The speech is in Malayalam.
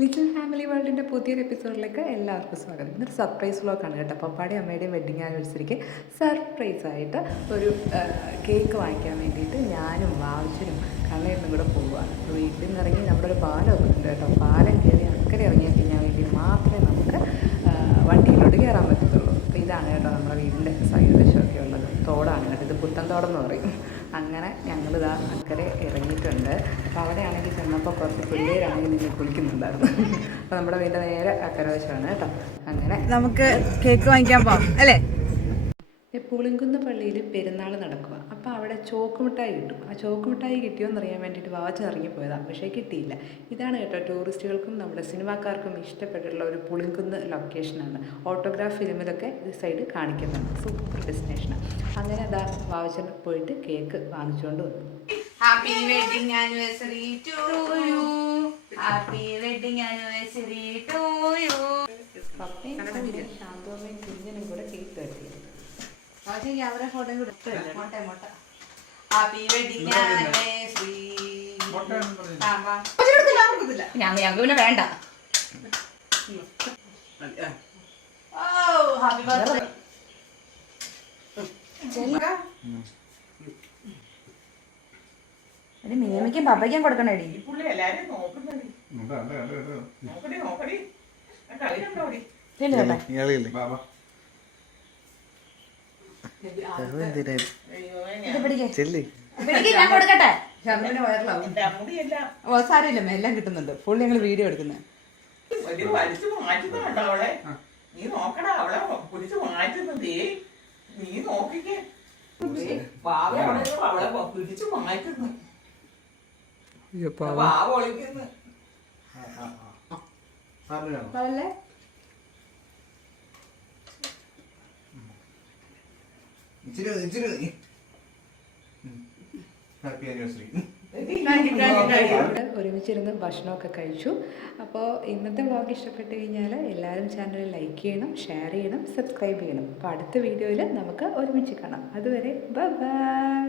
ലിറ്റിൽ ഫാമിലി വേൾഡിൻ്റെ പുതിയൊരു എപ്പിസോഡിലേക്ക് എല്ലാവർക്കും സ്വാഗതം. ഇന്നൊരു സർപ്രൈസ് വ്ളോഗാണ് കേട്ടോ. പപ്പായുടെയും അമ്മയുടെയും വെഡിങ് ആനിവേഴ്സറിക്ക് സർപ്രൈസായിട്ട് ഒരു കേക്ക് വാങ്ങിക്കാൻ വേണ്ടിയിട്ട് ഞാനും വാവച്ചനും കള്ളയൊന്നും കൂടെ പോവുകയാണ്. വീട്ടിൽ നിന്ന് ഇറങ്ങി നമ്മുടെ ഒരു പാലമൊക്കെ ഉണ്ട് കേട്ടോ. പാലം കയറി അക്കരെ ഇറങ്ങിയാൽ കഴിഞ്ഞാൽ വേണ്ടി മാത്രമേ നമുക്ക് വണ്ടിയിലോട്ട് കയറാൻ പറ്റത്തുള്ളൂ. അപ്പോൾ ഇതാണ് കേട്ടോ നമ്മുടെ വീടിൻ്റെ സൈഡ് വശമൊക്കെ ഉള്ളത്. തോടാണ് കേട്ടോ, ഇത് പുത്തൻ തോടെന്ന് പറയും. അങ്ങനെ ഞങ്ങളിതാ അക്കരെ ഇറങ്ങിയിട്ടുണ്ട്. അപ്പോൾ അവിടെയാണെങ്കിൽ ചെന്നപ്പോൾ കുറച്ച് പിള്ളേരാണെങ്കിൽ നിന്ന് കുളിക്കുന്നുണ്ടായിരുന്നു. അപ്പോൾ നമ്മുടെ വീടിൻ്റെ നേരെ അക്കരെ വശമാണ് കേട്ടോ. അങ്ങനെ നമുക്ക് കേക്ക് വാങ്ങിക്കാൻ പോകാം അല്ലേ. പുളിങ്കുന്ന് പള്ളിയിൽ പെരുന്നാൾ നടക്കുക. അപ്പോൾ അവിടെ ചോക്കുമിഠായി കിട്ടും. ആ ചോക്കുമിഠായി കിട്ടിയോ എന്നറിയാൻ വേണ്ടിയിട്ട് വാച്ച് ഇറങ്ങിപ്പോയതാണ്, പക്ഷേ കിട്ടിയില്ല. ഇതാണ് കേട്ടോ ടൂറിസ്റ്റുകൾക്കും നമ്മുടെ സിനിമാക്കാർക്കും ഇഷ്ടപ്പെട്ടിട്ടുള്ള ഒരു പുളിങ്കുന്ന് ലൊക്കേഷനാണ്. ഓട്ടോഗ്രാഫ് ഫിലിമിലൊക്കെ ഇത് സൈഡ് കാണിക്കുന്നുണ്ട്. സൂപ്പർ ഡെസ്റ്റിനേഷനാണ്. അങ്ങനെ അതാ വാവച്ചൻ പോയിട്ട് കേക്ക് വാങ്ങിച്ചുകൊണ്ട് വന്നു. Happy wedding anniversary to you. Happy wedding anniversary to you. പപ്പയും ശാന്തമ്മയും കുഞ്ഞിനും കൂടെ കേക്ക് കട്ടിയത്. അവരെ ഫോട്ടോ കൂടെ ഹാപ്പി വെഡിങ് ആനിവേഴ്സറി. ഞങ്ങൾക്ക് പിന്നെ വേണ്ട. ഓ ഹാപ്പി ബർത്ത്ഡേ. മിനിമയ്ക്കും പപ്പയ്ക്കും കൊടുക്കണേടി. ഞാൻ കൊടുക്കട്ടെ. സാരമില്ല, എല്ലാം കിട്ടുന്നുണ്ട്. ഫുൾ ഞങ്ങൾ വീഡിയോ എടുക്കുന്നത്. നീ നോക്കടാ, അവളെ പിടിച്ചു മാറ്റുന്നത്. നീ നോക്കിക്കേ, അവളെ പിടിച്ചു മാറ്റുന്നു. ഒളിക്കുന്നു. ഒരുമിച്ചിരുന്ന് ഭക്ഷണമൊക്കെ കഴിച്ചു. അപ്പോൾ ഇന്നത്തെ വ്ളോഗ് ഇഷ്ടപ്പെട്ട് കഴിഞ്ഞാൽ എല്ലാവരും ചാനൽ ലൈക്ക് ചെയ്യണം, ഷെയർ ചെയ്യണം, സബ്സ്ക്രൈബ് ചെയ്യണം. അപ്പോൾ അടുത്ത വീഡിയോയിൽ നമുക്ക് ഒരുമിച്ച് കാണാം. അതുവരെ ബൈ ബൈ.